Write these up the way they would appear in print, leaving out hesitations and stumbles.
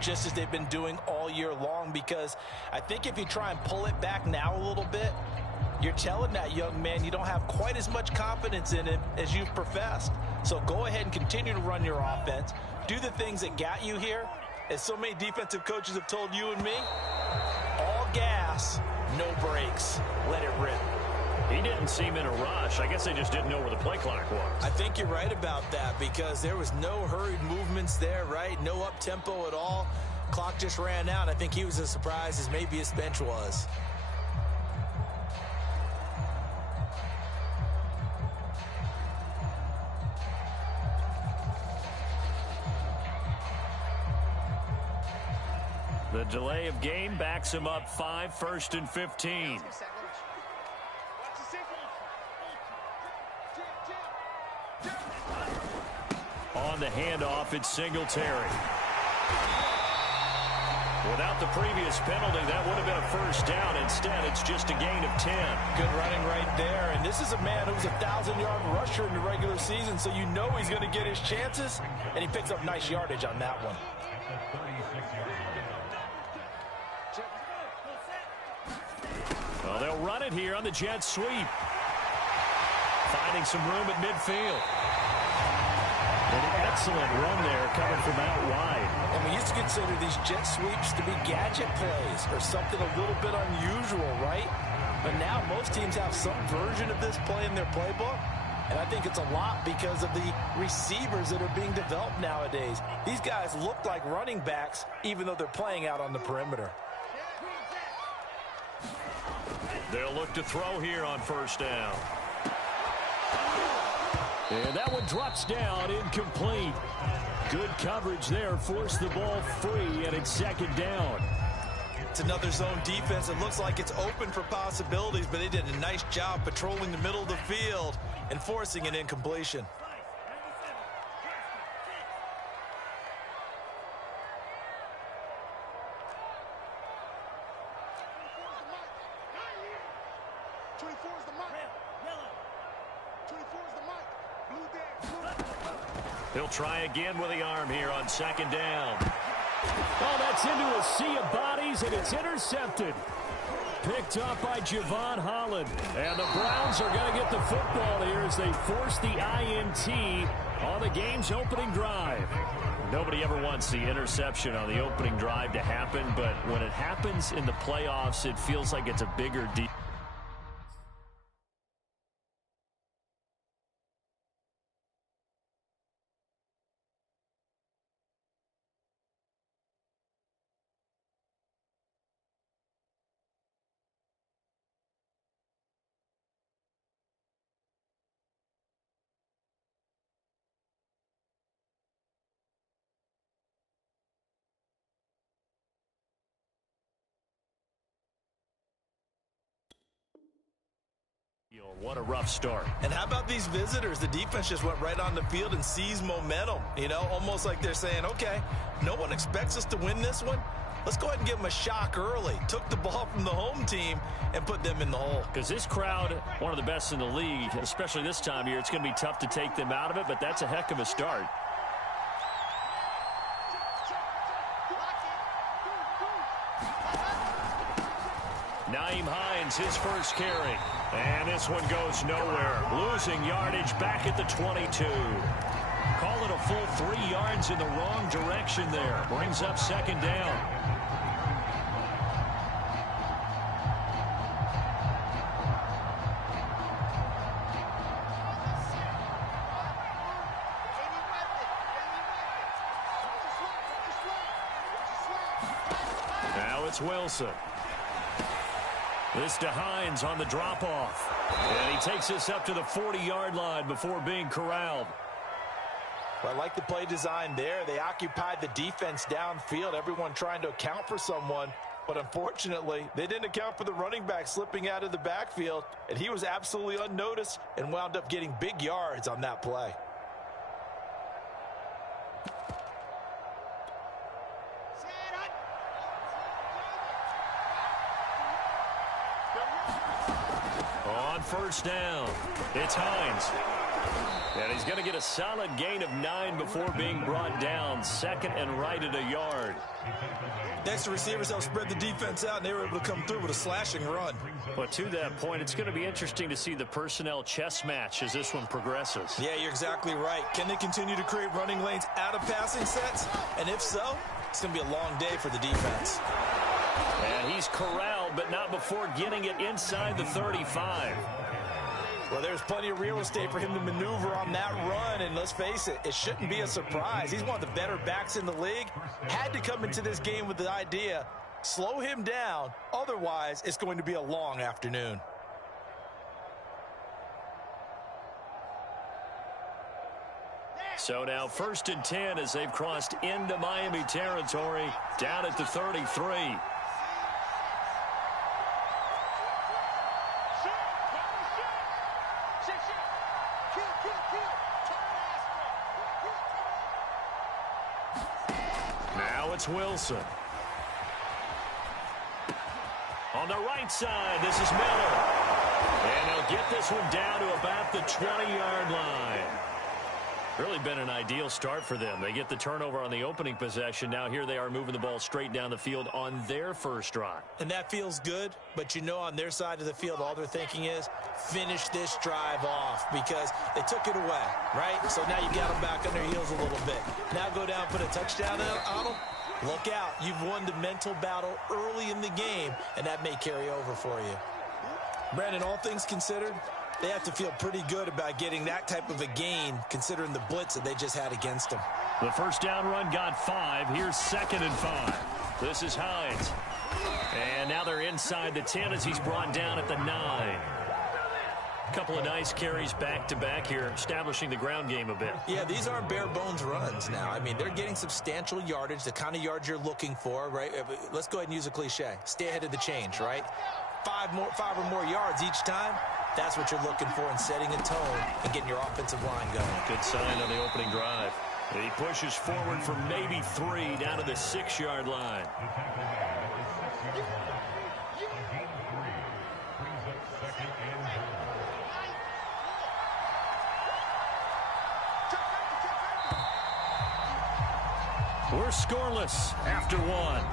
just as they've been doing all year long, because I think if you try and pull it back now a little bit, you're telling that young man you don't have quite as much confidence in him as you've professed. So go ahead and continue to run your offense. Do the things that got you here. As so many defensive coaches have told you and me, all gas, no brakes. Let it rip. He didn't seem in a rush. I guess they just didn't know where the play clock was. I think you're right about that, because there was no hurried movements there, right? No up-tempo at all. Clock just ran out. I think he was as surprised as maybe his bench was. The delay of game backs him up 5, 1st and 15. On the handoff, it's Singletary. Without the previous penalty, that would have been a first down. Instead, it's just a gain of 10. Good running right there. And this is a man who was a 1,000-yard rusher in the regular season, so you know he's going to get his chances, and he picks up nice yardage on that one. Well, they'll run it here on the jet sweep. Finding some room at midfield. An excellent run there coming from out wide. And we used to consider these jet sweeps to be gadget plays or something a little bit unusual, right? But now most teams have some version of this play in their playbook. And I think it's a lot because of the receivers that are being developed nowadays. These guys look like running backs even though they're playing out on the perimeter. They'll look to throw here on first down. And that one drops down, incomplete. Good coverage there, forced the ball free, and it's second down. It's another zone defense. It looks like it's open for possibilities, but they did a nice job patrolling the middle of the field and forcing an incompletion. He'll try again with the arm here on second down. Oh, that's into a sea of bodies, and it's intercepted. Picked up by Javon Holland. And the Browns are going to get the football here as they force the INT on the game's opening drive. Nobody ever wants the interception on the opening drive to happen, but when it happens in the playoffs, it feels like it's a bigger deal. What a rough start. And how about these visitors? The defense just went right on the field and seized momentum. You know, almost like they're saying, okay, no one expects us to win this one. Let's go ahead and give them a shock early. Took the ball from the home team and put them in the hole. Because this crowd, one of the best in the league, especially this time of year, it's going to be tough to take them out of it, but that's a heck of a start. Nyheim Hines, his first carry. And this one goes nowhere. Losing yardage back at the 22. Call it a full 3 yards in the wrong direction there. Brings up second down. Now it's Wilson. This to Hines on the drop-off. And he takes this up to the 40-yard line before being corralled. Well, I like the play design there. They occupied the defense downfield, everyone trying to account for someone. But unfortunately, they didn't account for the running back slipping out of the backfield. And he was absolutely unnoticed and wound up getting big yards on that play. On first down, it's Hines. And he's going to get a solid gain of 9 before being brought down. Second and right at a yard. Next, the receivers helped spread the defense out, and they were able to come through with a slashing run. But to that point, it's going to be interesting to see the personnel chess match as this one progresses. Yeah, you're exactly right. Can they continue to create running lanes out of passing sets? And if so, it's going to be a long day for the defense. And he's corralled, but not before getting it inside the 35. Well, there's plenty of real estate for him to maneuver on that run, and let's face it, it shouldn't be a surprise. He's one of the better backs in the league. Had to come into this game with the idea, slow him down, otherwise it's going to be a long afternoon. So now 1st and 10 as they've crossed into Miami territory, down at the 33. Now it's Wilson. On the right side, this is Miller. And they'll get this one down to about the 20-yard line. Really been an ideal start for them. They get the turnover on the opening possession. Now here they are moving the ball straight down the field on their first drive. And that feels good, but you know on their side of the field, all they're thinking is finish this drive off because they took it away, right? So now you got them back on their heels a little bit. Now go down, put a touchdown on them. Look out. You've won the mental battle early in the game, and that may carry over for you. Brandon, all things considered, they have to feel pretty good about getting that type of a gain considering the blitz that they just had against them. The first down run got 5. Here's 2nd and 5. This is Hines. And now they're inside the 10 as he's brought down at the 9. A couple of nice carries back-to-back here, establishing the ground game a bit. Yeah, these aren't bare-bones runs now. I mean, they're getting substantial yardage, the kind of yards you're looking for, right? Let's go ahead and use a cliche. Stay ahead of the change, right? 5 or more yards each time. That's what you're looking for in setting a tone and getting your offensive line going. Good sign on the opening drive. He pushes forward for maybe 3 down to the 6-yard line. We're scoreless after 1.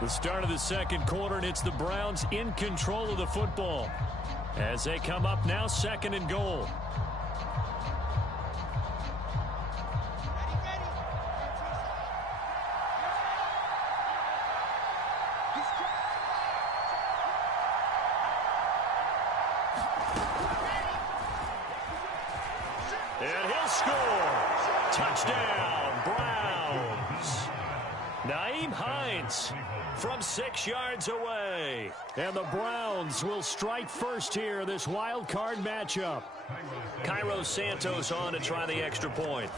The start of the second quarter, and it's the Browns in control of the football as they come up now 2nd and goal. And he'll score. Touchdown, Browns. Nyheim Hines from 6 yards away. And the Browns will strike first here, this wild card matchup. Cairo Santos on to try the extra point.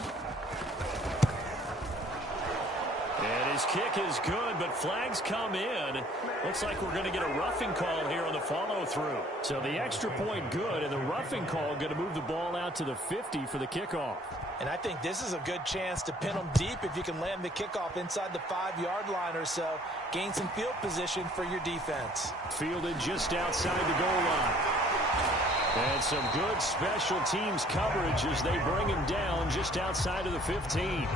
And his kick is good, but flags come in. Looks like we're going to get a roughing call here on the follow-through. So the extra point good, and the roughing call going to move the ball out to the 50 for the kickoff. And I think this is a good chance to pin them deep if you can land the kickoff inside the 5-yard line or so. Gain some field position for your defense. Fielded just outside the goal line. And some good special teams coverage as they bring him down just outside of the 15.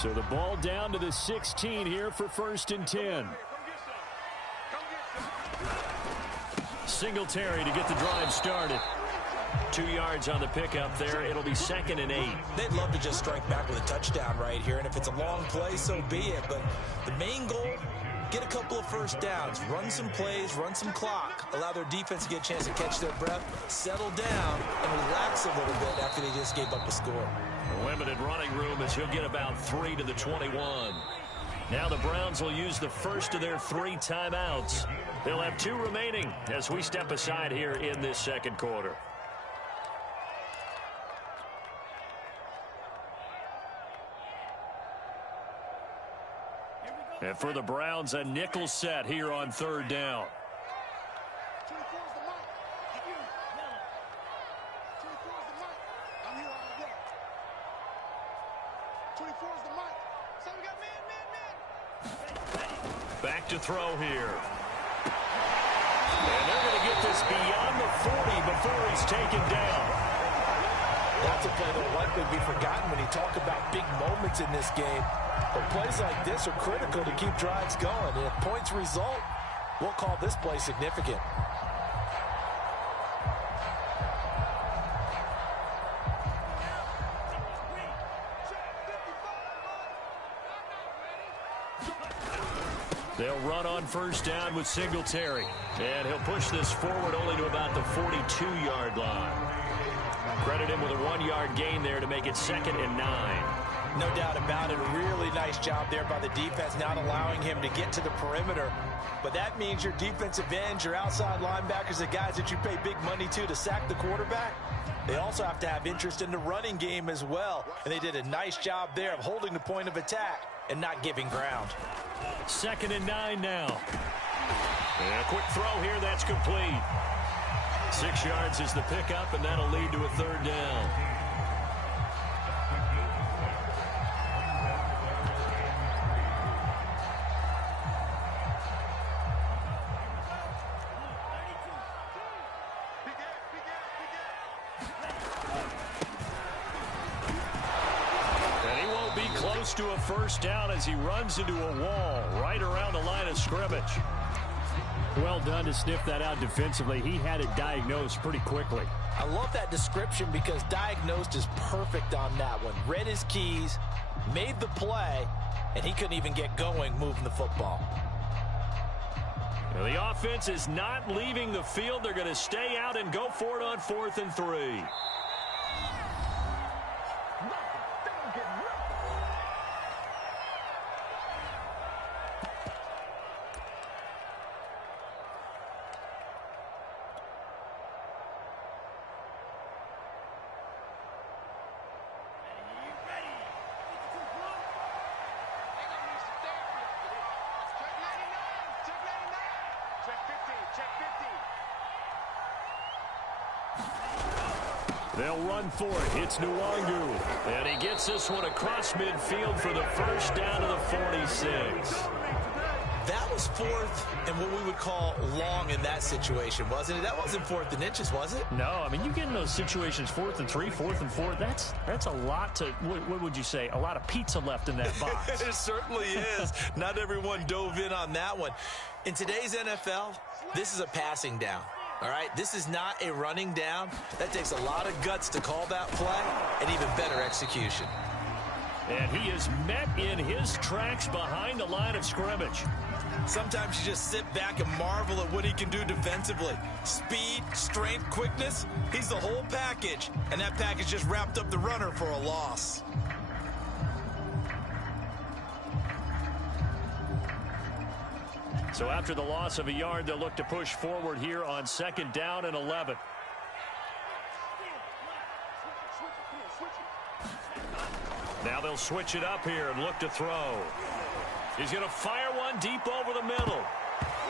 So the ball down to the 16 here for 1st and 10. Singletary to get the drive started. 2 yards on the pickup there. It'll be 2nd and 8. They'd love to just strike back with a touchdown right here, and if it's a long play, so be it. But the main goal, get a couple of first downs, run some plays, run some clock, allow their defense to get a chance to catch their breath, settle down, and relax a little bit after they just gave up a score. Limited running room as he'll get about 3 to the 21. Now the Browns will use the first of their 3 timeouts. They'll have 2 remaining as we step aside here in this second quarter. And for the Browns, a nickel set here on 3rd down. Back to throw here. And they're going to get this beyond the 40 before he's taken down. That's a play that will likely be forgotten when you talk about big moments in this game. But plays like this are critical to keep drives going. And if points result, we'll call this play significant. They'll run on first down with Singletary. And he'll push this forward only to about the 42-yard line. Credit him with a 1-yard gain there to make it 2nd and 9. No doubt about it. A really nice job there by the defense, not allowing him to get to the perimeter. But that means your defensive ends, your outside linebackers, the guys that you pay big money to sack the quarterback, they also have to have interest in the running game as well. And they did a nice job there of holding the point of attack and not giving ground. 2nd and 9 now. And a quick throw here, that's complete. 6 yards is the pickup, and that'll lead to a 3rd down. And he won't be close to a first down as he runs into a wall right around the line of scrimmage. Well done to sniff that out defensively. He had it diagnosed pretty quickly. I love that description because diagnosed is perfect on that one. Read his keys, made the play, and he couldn't even get going moving the football. Now the offense is not leaving the field. They're going to stay out and go for it on 4th and 3. They'll run for it. It's Nwangu. And he gets this one across midfield for the first down to the 46. That was 4th and what we would call long in that situation, wasn't it? That wasn't 4th and inches, was it? No, I mean, you get in those situations 4th and 3, 4th and 4. That's a lot to, what would you say, a lot of pizza left in that box. It certainly is. Not everyone dove in on that one. In today's NFL, this is a passing down. All right, this is not a running down. That takes a lot of guts to call that play and even better execution. And he is met in his tracks behind the line of scrimmage. Sometimes you just sit back and marvel at what he can do defensively. Speed, strength, quickness, he's the whole package. And that package just wrapped up the runner for a loss. So after the loss of a yard, they'll look to push forward here on 2nd down and 11. Now they'll switch it up here and look to throw. He's going to fire one deep over the middle.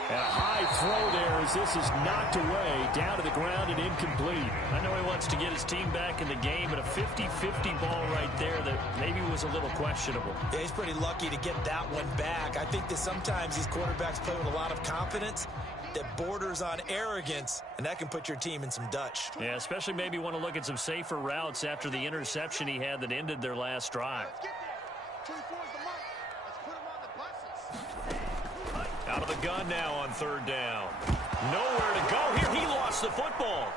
And a high throw there as this is knocked away, down to the ground and incomplete. I know he wants to get his team back in the game, but a 50-50 ball right there that maybe was a little questionable. Yeah, he's pretty lucky to get that one back. I think that sometimes these quarterbacks play with a lot of confidence that borders on arrogance, and that can put your team in some Dutch. Yeah, especially maybe want to look at some safer routes after the interception he had that ended their last drive. Out of the gun now on 3rd down. Nowhere to go here. He lost the football.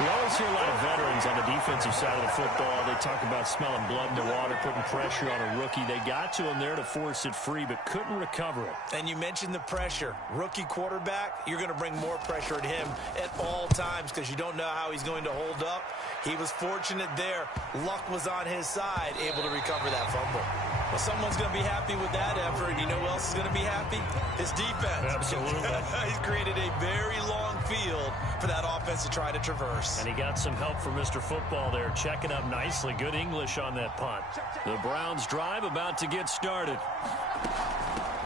We always hear a lot of veterans on the defensive side of the football. They talk about smelling blood in the water, putting pressure on a rookie. They got to him there to force it free, but couldn't recover it. And you mentioned the pressure. Rookie quarterback, you're going to bring more pressure at him at all times because you don't know how he's going to hold up. He was fortunate there. Luck was on his side, able to recover that fumble. Well, someone's going to be happy with that effort. You know who else is going to be happy? His defense. Absolutely. He's created a very long field for that offense to try to traverse. And he got some help from Mr. Football there, checking up nicely. Good English on that punt. The Browns drive about to get started.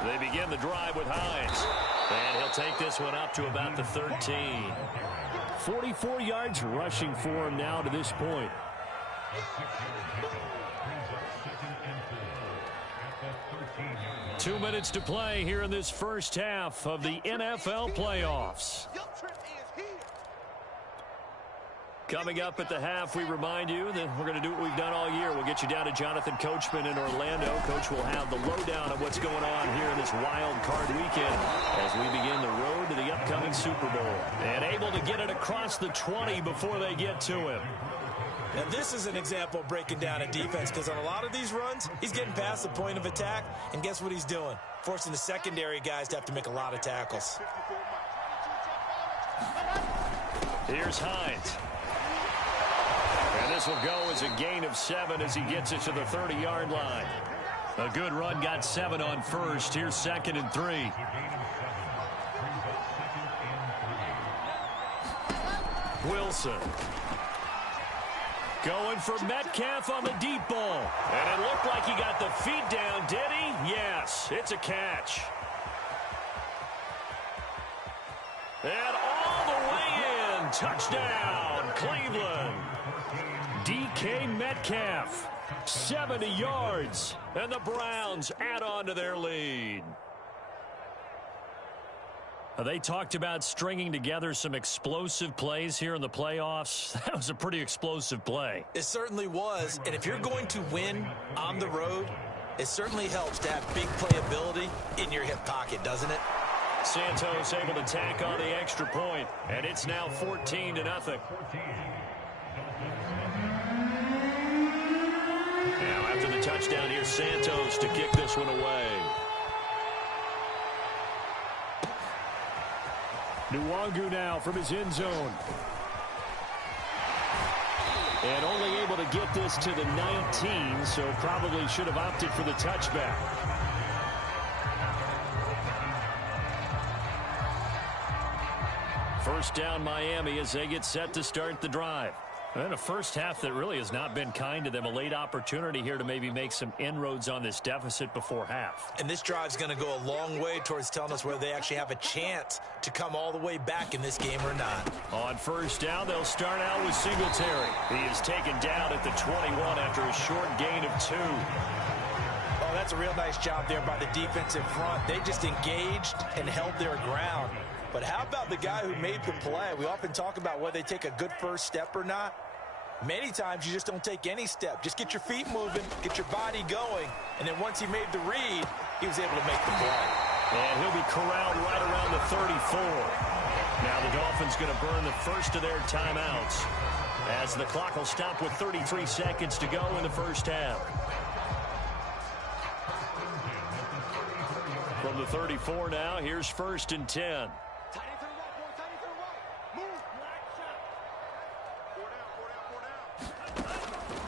They begin the drive with Hines. And he'll take this one up to about the 13. 44 yards rushing for him now to this point. 2 minutes to play here in this first half of the NFL playoffs. Coming up at the half, we remind you that we're going to do what we've done all year. We'll get you down to Jonathan Coachman in Orlando. Coach will have the lowdown of what's going on here in this wild card weekend as we begin the road to the upcoming Super Bowl. And able to get it across the 20 before they get to him. And this is an example of breaking down a defense, because on a lot of these runs, he's getting past the point of attack, and guess what he's doing? Forcing the secondary guys to have to make a lot of tackles. Here's Hines. And this will go as a gain of 7 as he gets it to the 30-yard line. A good run, got 7 on first. Here's 2nd and 3. Wilson. Going for Metcalf on the deep ball. And it looked like he got the feet down, did he? Yes, it's a catch. And all the way in. Touchdown, Cleveland. DK Metcalf, 70 yards. And the Browns add on to their lead. They talked about stringing together some explosive plays here in the playoffs. That was a pretty explosive play. It certainly was. And if you're going to win on the road, it certainly helps to have big playability in your hip pocket, doesn't it? Santos able to tack on the extra point, and it's now 14-0. Now after the touchdown, here's Santos to kick this one away. Nwangu now from his end zone. And only able to get this to the 19, so probably should have opted for the touchback. First down Miami as they get set to start the drive. And a first half that really has not been kind to them. A late opportunity here to maybe make some inroads on this deficit before half. And this drive's going to go a long way towards telling us whether they actually have a chance to come all the way back in this game or not. On first down, they'll start out with Singletary. He is taken down at the 21 after a short gain of 2. Oh, that's a real nice job there by the defensive front. They just engaged and held their ground. But how about the guy who made the play? We often talk about whether they take a good first step or not. Many times you just don't take any step. Just get your feet moving, get your body going, and then once he made the read, he was able to make the play. And he'll be corralled right around the 34. Now the Dolphins going to burn the first of their timeouts as the clock will stop with 33 seconds to go in the first half. From the 34 now, here's 1st and 10.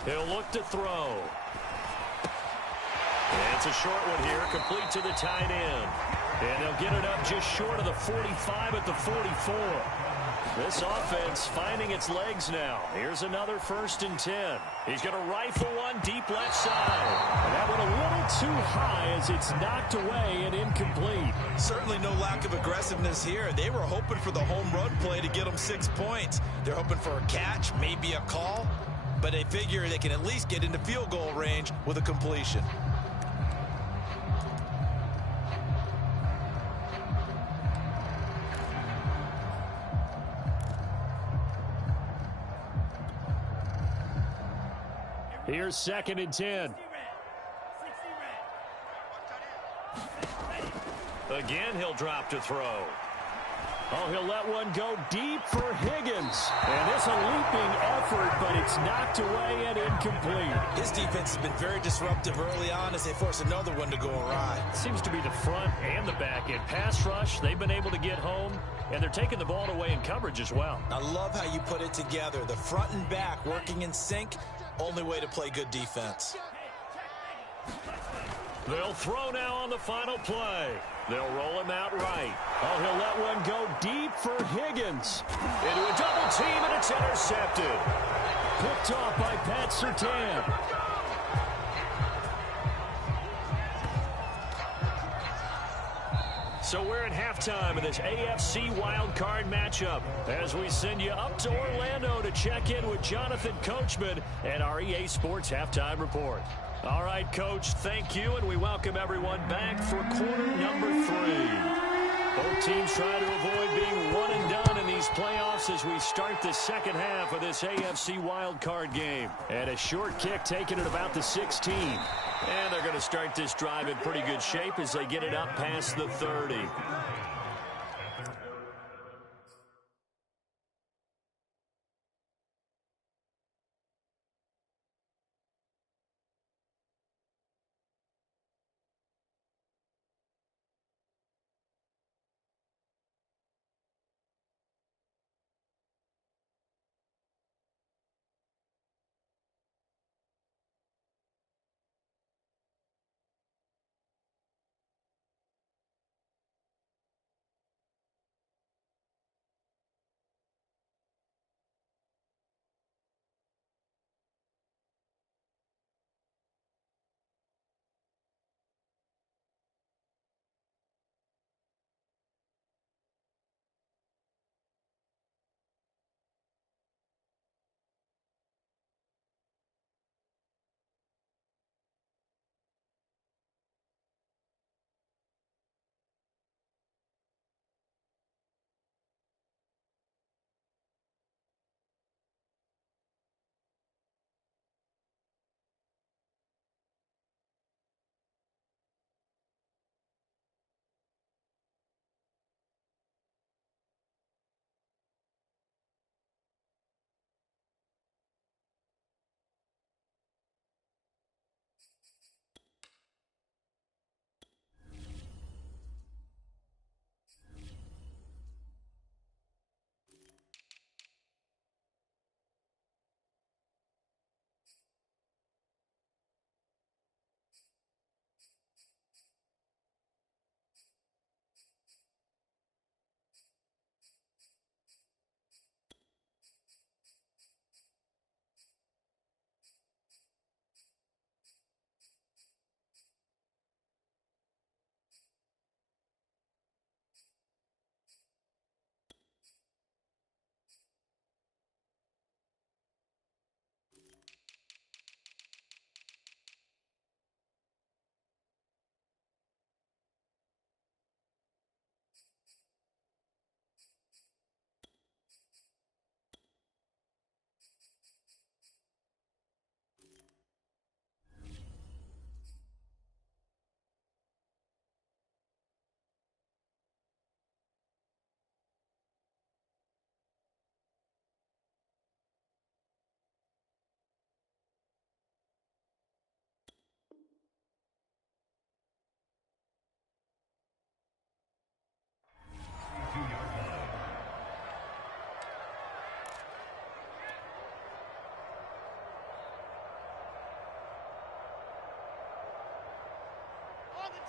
He'll look to throw. And it's a short one here, complete to the tight end. And they'll get it up just short of the 45 at the 44. This offense finding its legs now. Here's another 1st and 10. He's going to rifle one deep left side. And that one a little too high as it's knocked away and incomplete. Certainly no lack of aggressiveness here. They were hoping for the home run play to get them 6 points. They're hoping for a catch, maybe a call. But they figure they can at least get into field goal range with a completion. Here's 2nd and 10. Again, he'll drop to throw. Oh, he'll let one go deep for Higgins. And it's a leaping effort, but it's knocked away and incomplete. His defense has been very disruptive early on as they force another one to go awry. Seems to be the front and the back end. Pass rush, they've been able to get home, and they're taking the ball away in coverage as well. I love how you put it together. The front and back working in sync, only way to play good defense. They'll throw now on the final play. They'll roll him out right. Oh, he'll let one go deep for Higgins. Into a double team, and it's intercepted. Picked off by Pat Surtain. So we're at halftime of this AFC wildcard matchup as we send you up to Orlando to check in with Jonathan Coachman and our EA Sports Halftime Report. All right, Coach, thank you, and we welcome everyone back for quarter number 3. Both teams try to avoid being one and done in these playoffs as we start the second half of this AFC wildcard game. And a short kick taken at about the 16. And they're going to start this drive in pretty good shape as they get it up past the 30.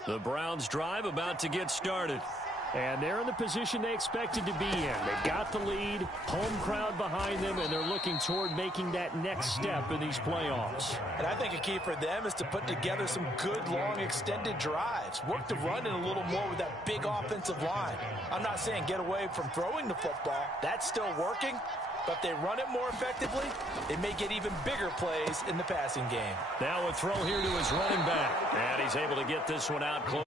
The Browns drive about to get started. And they're in the position they expected to be in. They've got the lead, home crowd behind them, and they're looking toward making that next step in these playoffs. And I think a key for them is to put together some good, long, extended drives. Work the run in a little more with that big offensive line. I'm not saying get away from throwing the football. That's still working. But if they run it more effectively, they may get even bigger plays in the passing game. Now a throw here to his running back. And he's able to get this one out close.